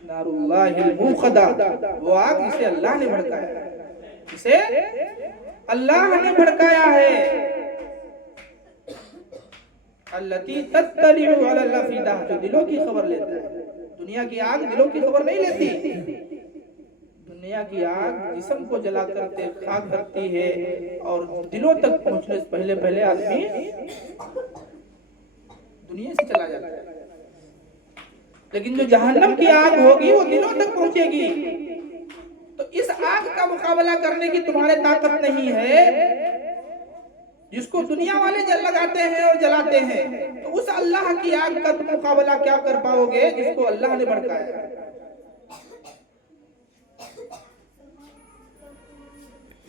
نار اللہ الموقدہ، وہ آگ جسے اللہ نے بھڑکایا ہے۔ اسے اللہ نے بھڑکایا ہے. التی تطلع علی الافئدہ، جو دلوں کی خبر لیتا ہے. دنیا کی آگ دلوں کی خبر نہیں لیتی. دنیا کی آگ جسم کو جلا کرتے خاک کرتی ہے اور دلوں تک پہنچنے سے پہلے پہلے آدمی دنیا سے چلا جاتا ہے. لیکن جو جہنم کی آگ ہوگی وہ دلوں تک پہنچے گی. تو اس آگ کا مقابلہ کرنے کی تمہارے طاقت نہیں ہے جس کو دنیا والے جل لگاتے ہیں اور جلاتے ہیں. تو اس اللہ کی آگ کا تم مقابلہ کیا کر پاؤ گے جس کو اللہ نے بھڑکایا.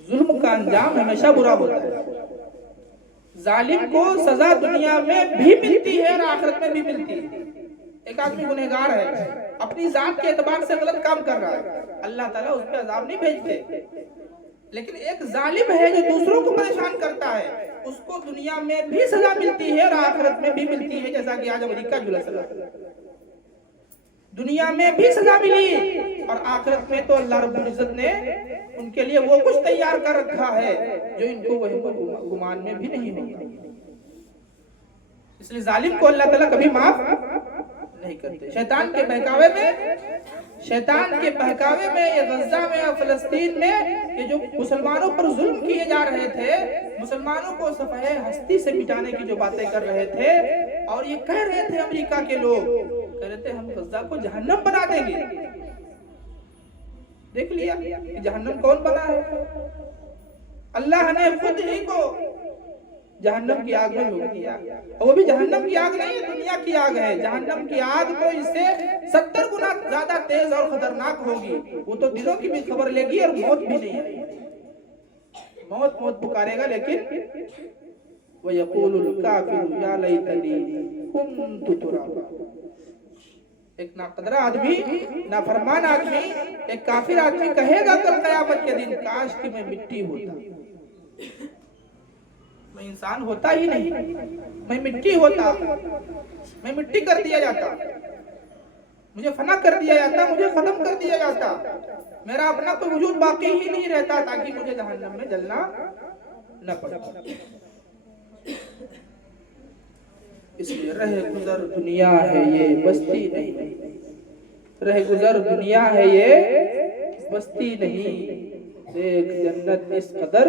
ظلم کا انجام ہمیشہ برا ہوتا ہے. ظالم کو سزا دنیا میں بھی ملتی ہے اور آخرت میں بھی ملتی ہے. ایک آدمی گنہگار ہے، اپنی ذات کے اعتبار سے غلط کام کر رہا ہے، اللہ تعالیٰ اس پہ عذاب نہیں بھیجتے. لیکن ایک ظالم ہے جو دوسروں کو پریشان کرتا ہے، اس کو دنیا میں بھی سزا ملتی ہے اور آخرت میں بھی ملتی ہے. جیسا کہ آج امریکہ جھلس رہا ہے، دنیا میں بھی سزا ملی اور آخرت میں تو اللہ رب العزت نے ان کے لیے وہ کچھ تیار کر رکھا ہے جو ان کو وہ گمان میں بھی نہیں ہوگا. اس لیے ظالم کو اللہ تعالیٰ کبھی معاف نہیں کرتے. شیطان کے بہکاوے میں یہ غزہ میں اور فلسطین میں یہ جو مسلمانوں پر ظلم کیے جا رہے تھے، مسلمانوں کو صفحہ ہستی سے مٹانے کی جو باتیں کر رہے تھے، اور یہ کہہ رہے تھے امریکہ کے لوگ کہہ رہے تھے ہم غزہ کو جہنم بنا دیں گے. دیکھ لیا کہ جہنم کون بنا ہے؟ اللہ نے خود ہی کو جہنم کی آگ میں ڈال دیا. اور وہ بھی جہنم کی آگ نہیں ہے، دنیا کی آگ ہے. جہنم کی آگ تو اس سے 70 گنا زیادہ تیز اور خطرناک ہوگی. وہ تو دلوں کی بھی خبر لے گی اور موت بھی نہیں آئے گی. موت پکارے گا لیکن وَيَقُولُ الْكَافِرُ يَا لَيْتَنِي كُنتُ تُرَابًا. ایک ناقدر آدمی، نافرمان آدمی، ایک کافر آدمی کہے گا کل قیامت کے دن کاش کہ میں مٹی ہوتا، میں انسان ہوتا ہی نہیں، میں مٹی ہوتا، میں مٹی کر دیا جاتا، مجھے فنا کر دیا جاتا، مجھے ختم کر دیا جاتا، میرا اپنا کوئی وجود باقی ہی نہیں رہتا تاکہ مجھے جہنم میں جلنا نہ پڑے. اس لیے رہ گزر دنیا ہے یہ بستی نہیں، رہ گزر دنیا ہے یہ بستی نہیں، دیکھ جنت اس قدر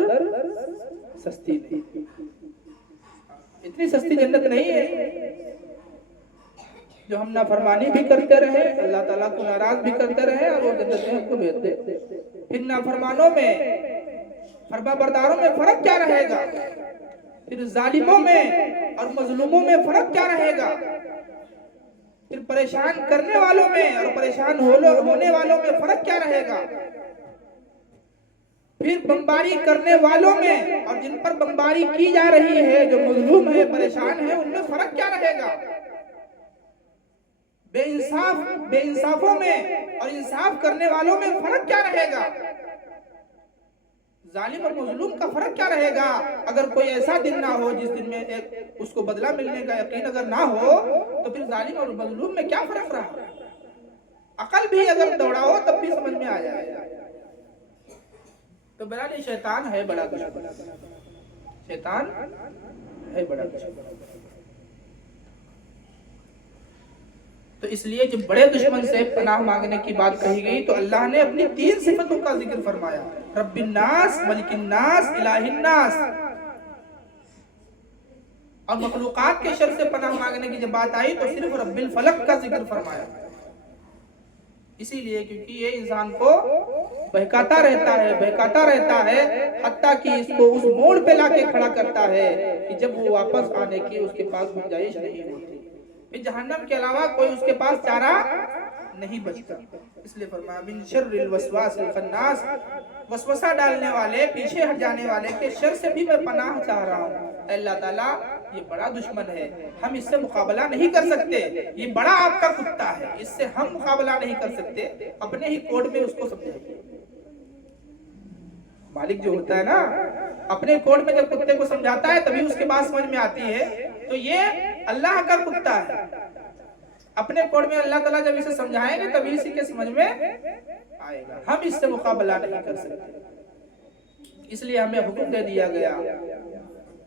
سستی نہیں. اتنی سستی جنت نہیں ہے جو ہم نافرمانی بھی کرتے رہے، اللہ تعالیٰ کو ناراض بھی کرتے رہے اور وہ جنت میں ہم کو بھیج دے. پھر نافرمانوں میں، فرما برداروں میں فرق کیا رہے گا؟ پھر ظالموں میں اور مظلوموں میں فرق کیا رہے گا؟ پھر پریشان کرنے والوں میں اور پریشان ہونے والوں میں فرق کیا رہے گا؟ پھر بمباری کرنے والوں میں اور جن پر بمباری کی جا رہی ہے، جو مظلوم ہے، پریشان ہے، ان میں فرق کیا رہے گا؟ بے انصافوں میں اور انصاف کرنے والوں میں فرق کیا رہے گا؟ ظالم اور مظلوم کا فرق کیا رہے گا؟ اگر کوئی ایسا دن نہ ہو جس دن میں اس کو بدلہ ملنے کا یقین اگر نہ ہو تو پھر ظالم اور مظلوم میں کیا فرق رہا؟ عقل بھی اگر دوڑاؤ تب بھی سمجھ میں آ جائے گا. تو برادری شیطان ہے بڑا دشمن، شیطان ہے بڑا دشمن. تو اس لیے جب بڑے دشمن سے پناہ مانگنے کی بات کہی گئی تو اللہ نے اپنی 3 صفتوں کا ذکر فرمایا، رب الناس، ملک الناس، الہ الناس. اور مخلوقات کے شر سے پناہ مانگنے کی جب بات آئی تو صرف رب الفلق کا ذکر فرمایا. اسی لیے کیونکہ یہ انسان کو بہکاتا رہتا ہے حتیٰ کہ اس کو اس موڑ پہ لا کے کھڑا کرتا ہے کہ جب وہ واپس آنے کی اس کے پاس گنجائش نہیں ہوتی. پھر جہنم کے علاوہ کوئی اس کے پاس چارہ نہیں بچتا. اس لیے فرمایا من شر الوسواس الخناس، وسوسہ ڈالنے والے، پیچھے ہٹ جانے والے کے شر سے بھی میں پناہ چاہ رہا ہوں. اے اللہ تعالیٰ یہ بڑا دشمن ہے، ہم اس سے مقابلہ نہیں کر سکتے، یہ بڑا آپ کا کتا ہے، اس سے ہم مقابلہ نہیں کر سکتے. اپنے ہی کوڈ میں اس کو سمجھائیے. مالک جو ہوتا ہے نا، اپنے کوڈ میں جب کتے کو سمجھاتا ہے تبھی اس کے بات سمجھ میں آتی ہے. تو یہ اللہ کا کتا ہے، اپنے کوڈ میں اللہ تعالیٰ جب اسے سمجھائیں گے تبھی اسی کے سمجھ میں آئے گا. ہم اس سے مقابلہ نہیں کر سکتے. اس لیے ہمیں حکم دے دیا گیا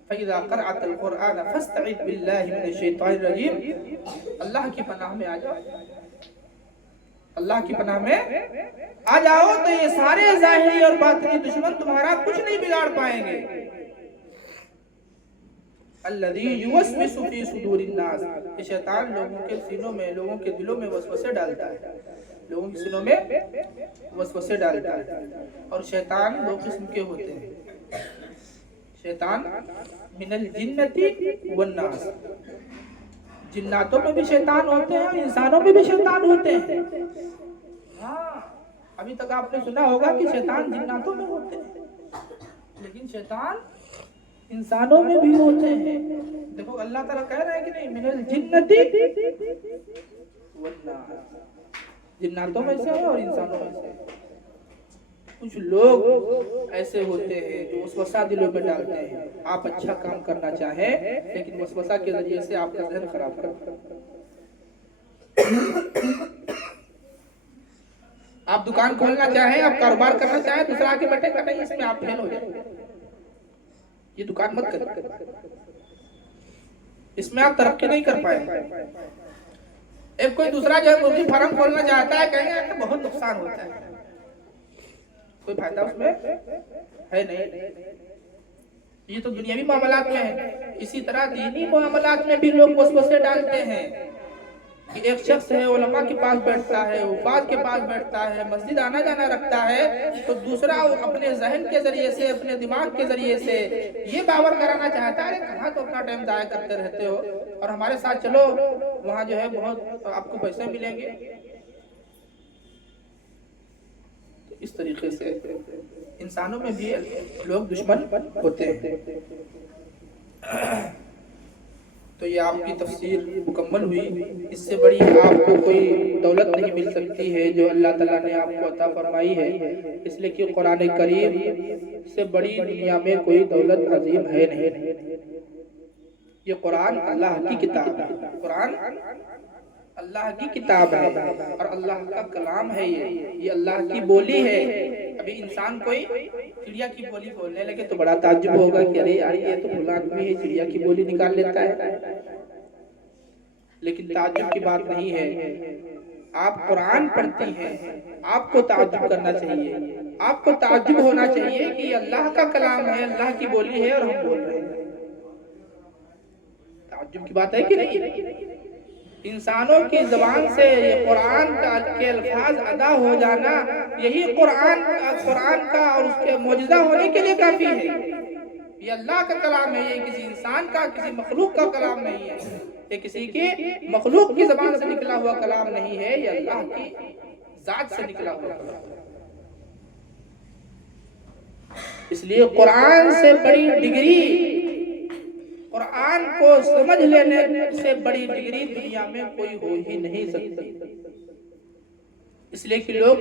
فَإِذَا قَرَأْتَ الْقُرْآنَ فَاسْتَعِذْ بِاللَّهِ مِنَ الشَّيْطَانِ الرَّجِيمِ، اللہ کی پناہ میں آ جاؤ، اللہ کی پناہ میں آ جاؤ، تو یہ سارے ظاہری اور باطنی دشمن تمہارا کچھ نہیں بگاڑ پائیں گے۔ الذی یوسوس فی صدور الناس، کہ شیطان لوگوں کے سینوں میں، لوگوں کے دلوں میں وسوسے ڈالتا ہے، لوگوں کے سینوں میں وسوسے ڈالتا ہے۔ اور شیطان دو قسم کے ہوتے ہیں، شیطان من الجنتی والناس، جناتوں میں بھی شیطان ہوتے ہیں اور انسانوں میں بھی شیطان ہوتے ہیں۔ ہاں، ابھی تک آپ نے سنا ہوگا کہ شیطان جناتوں میں ہوتے ہیں، لیکن شیطان انسانوں میں بھی ہوتے ہیں۔ دیکھو اللہ تعالیٰ کہہ رہے ہیں کہ نہیں، من الجنتی والناس، جناتوں میں سے ہے اور انسانوں میں سے ہے۔ کچھ لوگ ایسے ہوتے ہیں جو وسوسہ دلوں میں ڈالتے ہیں، آپ اچھا کام کرنا چاہیں لیکن وسوسہ کے ذریعے سے آپ کا ذہن خراب کرتے ہیں۔ آپ دکان کھولنا چاہیں، آپ کاروبار کرنا چاہیں، دوسرا آ کے بیٹھے گا نہیں، اس میں آپ فیل ہو جائیں، یہ دکان مت کریں، اس میں آپ ترقی نہیں کر پائیں۔ ایک کوئی دوسرا جو ہے مرغی فارم کھولنا چاہتا ہے، کہیں گے کہ بہت نقصان ہوتا ہے، کوئی فائدہ اس میں ہے نہیں۔ یہ تو دنیاوی معاملات میں ہے، اسی طرح دینی معاملات میں بھی لوگ وسوسے ڈالتے ہیں کہ ایک شخص ہے، علماء کے پاس بیٹھتا ہے، حفاظ کے پاس بیٹھتا ہے، مسجد آنا جانا رکھتا ہے، تو دوسرا اپنے ذہن کے ذریعے سے، اپنے دماغ کے ذریعے سے یہ باور کرانا چاہتا ہے کہاں تو اپنا ٹائم ضائع کرتے رہتے ہو، اور ہمارے ساتھ چلو، وہاں جو ہے بہت آپ کو پیسے ملیں گے۔ اس طریقے سے انسانوں میں بھی لوگ دشمن ہوتے ہیں۔ تو یہ آپ کی تفسیر مکمل ہوئی، اس سے بڑی آپ کو کوئی دولت نہیں مل سکتی ہے جو اللہ تعالیٰ نے آپ کو عطا فرمائی ہے، اس لیے کہ قرآن کریم سے بڑی دنیا میں کوئی دولت عظیم ہے نہیں۔ یہ قرآن اللہ کی کتاب ہے، قرآن اللہ کی کتاب ہے اور اللہ کا کلام ہے، یہ اللہ کی بولی ہے۔ ابھی انسان کوئی چڑیا کی بولی بولنے لگے تو بڑا تعجب ہوگا کہ ارے یار یہ تو فلاں آدمی ہے چڑیا کی بولی نکال لیتا ہے، لیکن تعجب کی بات نہیں ہے۔ آپ قرآن پڑھتی ہیں، آپ کو تعجب کرنا چاہیے، آپ کو تعجب ہونا چاہیے کہ یہ اللہ کا کلام ہے، اللہ کی بولی ہے اور ہم بول رہے ہیں۔ تعجب کی بات ہے کہ نہیں؟ انسانوں کی زبان سے یہ قرآن کے الفاظ ادا ہو جانا، یہی قرآن کا اور اس کے معجزہ ہونے کے لیے کافی ہے۔ یہ اللہ کا کلام ہے، یہ کسی انسان کا، کسی مخلوق کا کلام نہیں ہے، یہ کسی کی مخلوق کی زبان سے نکلا ہوا کلام نہیں ہے، یہ اللہ کی ذات سے نکلا ہوا کلام ہے۔ اس لیے قرآن سے بڑی ڈگری، قرآن کو سمجھ لینے سے بڑی ڈگری دنیا میں کوئی ہو ہی نہیں سکتی۔ اس لیے کہ لوگ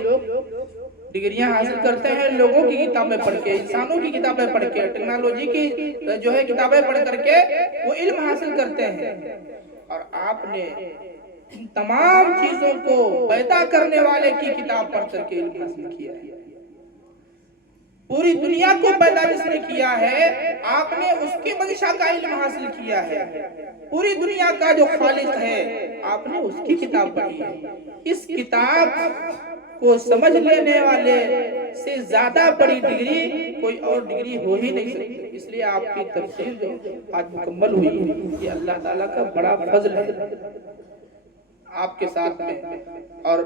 ڈگریاں حاصل کرتے ہیں لوگوں کی کتابیں پڑھ کے، انسانوں کی کتابیں پڑھ کے، ٹیکنالوجی کی جو ہے کتابیں پڑھ کر کے وہ علم حاصل کرتے ہیں، اور آپ نے ان تمام چیزوں کو پیدا کرنے والے کی کتاب پڑھ کر کے علم حاصل کیا ہے۔ پوری دنیا کو پیدا جس نے کیا ہے، آپ نے اس کی منشا کا علم حاصل کیا ہے۔ پوری دنیا کا جو خالق ہے، آپ نے اس کی کتاب پڑھی ہے۔ اس کتاب کو سمجھ لینے والے سے زیادہ بڑی ڈگری کوئی اور ڈگری ہو ہی نہیں سکتی۔ اس لیے آپ کی تفسیر جو آج مکمل ہوئی، یہ اللہ تعالیٰ کا بڑا فضل ہے آپ کے ساتھ میں، اور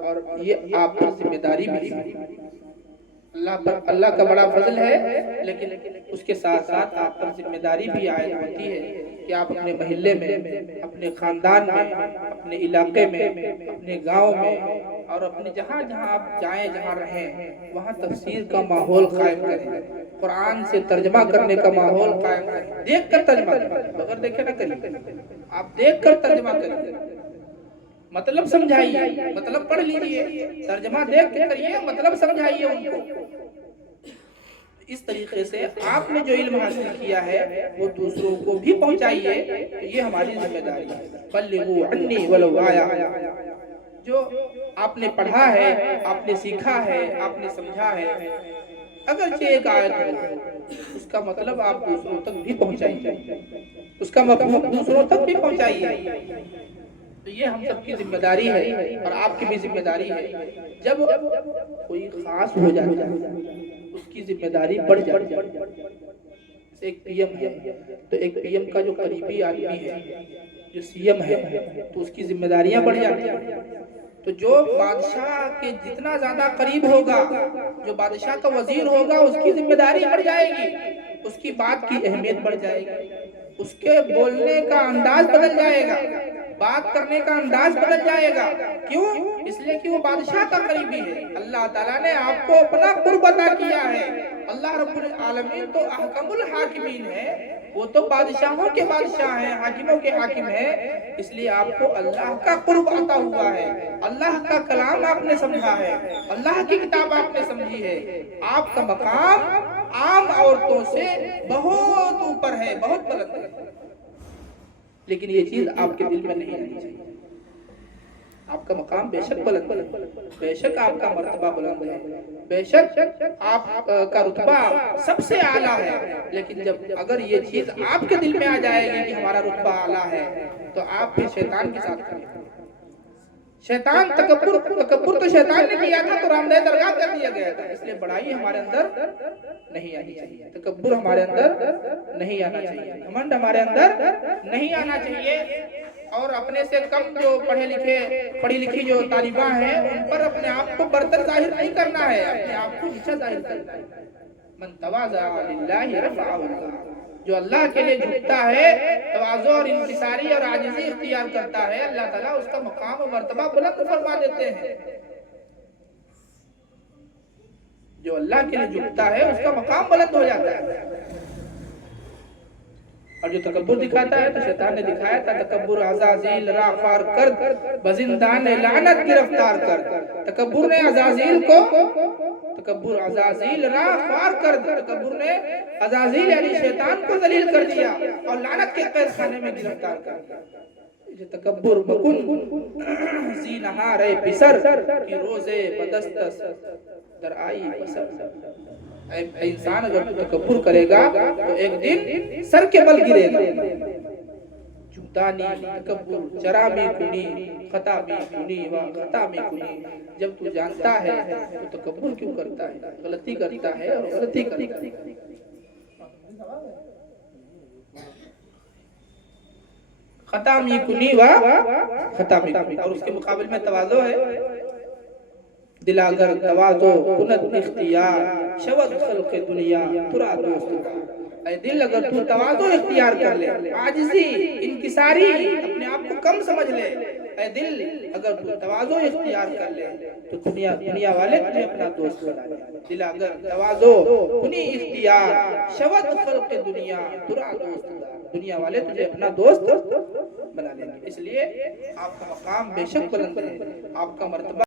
یہ آپ کی ذمہ داری بھی ہے۔ اللہ کا بڑا فضل ہے، لیکن اس کے ساتھ ساتھ آپ پر ذمہ داری بھی عائد ہوتی ہے کہ آپ اپنے محلے میں، اپنے خاندان میں، اپنے علاقے میں، اپنے گاؤں میں، اور اپنے جہاں جہاں آپ جائیں، جہاں رہیں، وہاں تفسیر کا ماحول قائم کریں، قرآن سے ترجمہ کرنے کا ماحول قائم کریں۔ دیکھ کر ترجمہ کریں، بغیر دیکھے نہ کریے، آپ دیکھ کر ترجمہ کریں، مطلب سمجھائیے، مطلب پڑھ لیجئے، ترجمہ دیکھ کے کریے، مطلب سمجھائیے ان کو۔ اس طریقے سے آپ نے جو علم حاصل کیا ہے وہ دوسروں کو بھی پہنچائیے، تو یہ ہماری ذمہ داری ہے۔ بلغوا عنی ولو آیا، جو آپ نے پڑھا ہے، آپ نے سیکھا ہے، آپ نے سمجھا ہے، اگرچہ ایک آیت ہو، اس کا مطلب آپ دوسروں تک بھی پہنچائیے، اس کا مفہوم دوسروں تک بھی پہنچائیے۔ تو یہ ہم سب کی ذمہ داری ہے اور آپ کی بھی ذمہ داری ہے۔ جب کوئی خاص ہو جاتا ہے اس کی ذمہ داری بڑھ جاتی ہے۔ ایک پی ایم ہے تو ایک پی ایم کا جو قریبی آدمی ہے، جو سی ایم ہے، تو اس کی ذمہ داریاں بڑھ جاتی ہیں۔ تو جو بادشاہ کے جتنا زیادہ قریب ہوگا، جو بادشاہ کا وزیر ہوگا، اس کی ذمہ داری بڑھ جائے گی، اس کی بات کی اہمیت بڑھ جائے گی، اس کے بولنے کا انداز بدل جائے گا، بات کرنے کا انداز بدل جائے گا۔ کیوں؟ اس لیے کہ وہ بادشاہ کا قریبی ہے۔ اللہ تعالیٰ نے آپ کو اپنا قرب عطا کیا ہے۔ اللہ رب العالمین تو احکم الحاکمین ہے، وہ تو بادشاہوں کے بادشاہ ہیں، حاکموں کے حاکم ہیں۔ اس لیے آپ کو اللہ کا قرب عطا ہوا ہے، اللہ کا کلام آپ نے سمجھا ہے، اللہ کی کتاب آپ نے سمجھی ہے۔ آپ کا مقام عام عورتوں سے بہت اوپر ہے، بہت بلند ہے۔ لیکن یہ چیز آپ کے دل میں نہیں آنی چاہیے۔ آپ کا مقام بے شک بلند ہے، بے شک آپ کا مرتبہ بلند ہے، بے شک آپ کا رتبہ سب سے اعلیٰ ہے۔ لیکن جب اگر یہ چیز آپ کے دل میں آ جائے گی کہ ہمارا رتبہ اعلیٰ ہے، تو آپ پھر شیطان کے ساتھ کریں۔ شیطان تکبر تو شیطان نے کیا تھا تو رام دہ درگاہ کر دیا گیا تھا۔ اس لیے بڑائی ہمارے اندر نہیں آنی چاہیے، تکبر ہمارے اندر نہیں آنا چاہیے، گھمنڈ ہمارے اندر نہیں آنا چاہیے۔ اور اپنے سے کم جو پڑھی لکھی جو طالبہ ہیں، ان پر اپنے آپ کو برتر ظاہر نہیں کرنا ہے، اپنے آپ کو نیچا ظاہر کرنا ہے۔ من تواضع للہ رفعہ اللہ، جو اللہ کے لیے جھکتا ہے، تواضع اور انکساری اور عاجزی اختیار کرتا ہے، اللہ تعالیٰ اس کا مقام و مرتبہ بلند فرما دیتے ہیں۔ جو اللہ کے لیے جھکتا ہے اس کا مقام بلند ہو جاتا ہے۔ اور جو تکبر دکھاتا ہے تو شیطان نے دکھایا تھا، تکبر عزازیل را خوار کرد، بزندان لعنت گرفتار کرد۔ تکبر نے عزازیل را خوار کرد، تکبر نے عزازیل یعنی شیطان کو ذلیل کر دیا اور لعنت کے قید خانے میں گرفتار کر دیا۔ تکبر مکن زی نہار پسر کی روزے بدستس در آئی پسر۔ انسان اگر تکبر کرے گا تو ایک دن سر کے بل گرے گا۔ جھوٹانی تکبر چرامی کنی خطابی کنی و خطامی کنی۔ جب تو جانتا ہے تو تکبر کیوں کرتا ہے؟ غلطی کرتا ہے اور غلطی کرتا ہے۔ خطامی کنی و خطامی کنی، اور اس کے مقابل میں تواضع ہے۔ دل اگر تواضع کند اختیار، شود خلق دنیا ترا دوست۔ اے دل اگر تو تواضع اختیار کر لے، عاجزی انکساری اپنے آپ کو کم سمجھ لے، اے دل اگر تو تواضع اختیار کر لے تو دنیا والے تجھے اپنا دوست بنا لیں۔ دل اگر تواضع کنی اختیار، شود خلق دنیا ترا دوست، دنیا والے تجھے اپنا دوست بنا لیں گے۔ اس لیے آپ کا مقام بے شک بلند ہے، آپ کا مرتبہ